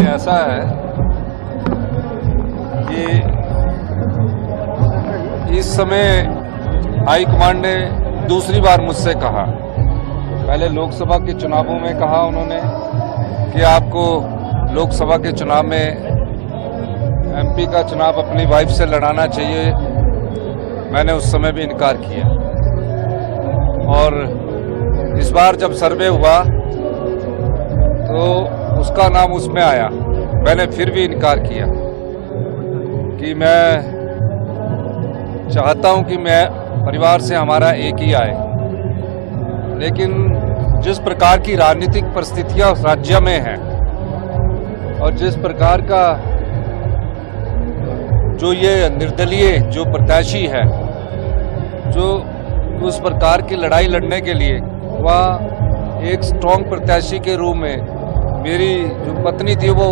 देखिए, ऐसा है कि इस समय हाईकमांड ने दूसरी बार मुझसे कहा, पहले लोकसभा के चुनावों में कहा उन्होंने कि आपको लोकसभा के चुनाव में एमपी का चुनाव अपनी वाइफ से लड़ाना चाहिए। मैंने उस समय भी इनकार किया और इस बार जब सर्वे हुआ तो उसका नाम उसमें आया। मैंने फिर भी इनकार किया कि मैं चाहता हूं कि मैं परिवार से हमारा एक ही आए, लेकिन जिस प्रकार की राजनीतिक परिस्थितियां राज्य में हैं और जिस प्रकार का जो ये निर्दलीय जो प्रत्याशी है, जो उस प्रकार की लड़ाई लड़ने के लिए वह एक स्ट्रॉन्ग प्रत्याशी के रूप में, मेरी जो पत्नी थी वो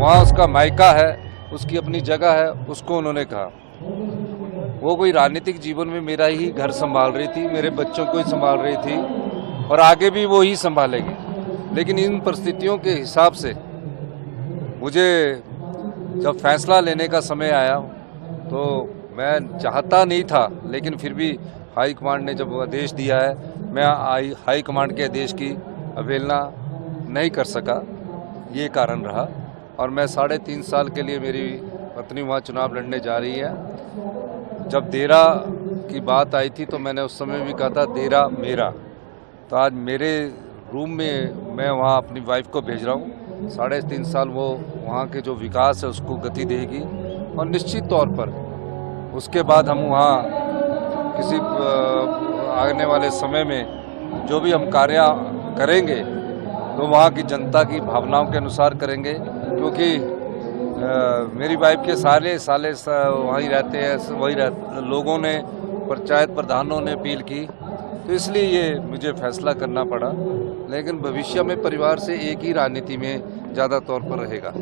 वहाँ उसका मायका है, उसकी अपनी जगह है, उसको उन्होंने कहा। वो कोई राजनीतिक जीवन में मेरा ही घर संभाल रही थी, मेरे बच्चों को ही संभाल रही थी और आगे भी वो ही संभालेगी। लेकिन इन परिस्थितियों के हिसाब से मुझे जब फैसला लेने का समय आया तो मैं चाहता नहीं था, लेकिन फिर भी हाईकमांड ने जब आदेश दिया है, मैं हाईकमांड के आदेश की अवहेलना नहीं कर सका, ये कारण रहा। और मैं 3.5 साल के लिए मेरी पत्नी वहाँ चुनाव लड़ने जा रही है। जब देरा की बात आई थी तो मैंने उस समय भी कहा था देरा मेरा। तो आज मेरे रूम में मैं वहाँ अपनी वाइफ को भेज रहा हूँ। 3.5 साल वो वहाँ के जो विकास है उसको गति देगी और निश्चित तौर पर उसके बाद हम वहाँ किसी आने वाले समय में जो भी हम कार्य करेंगे तो वहाँ की जनता की भावनाओं के अनुसार करेंगे, क्योंकि मेरी वाइफ के साले वहीं रहते हैं, लोगों ने, पंचायत प्रधानों ने अपील की, तो इसलिए ये मुझे फैसला करना पड़ा। लेकिन भविष्य में परिवार से एक ही राजनीति में ज़्यादा तौर पर रहेगा।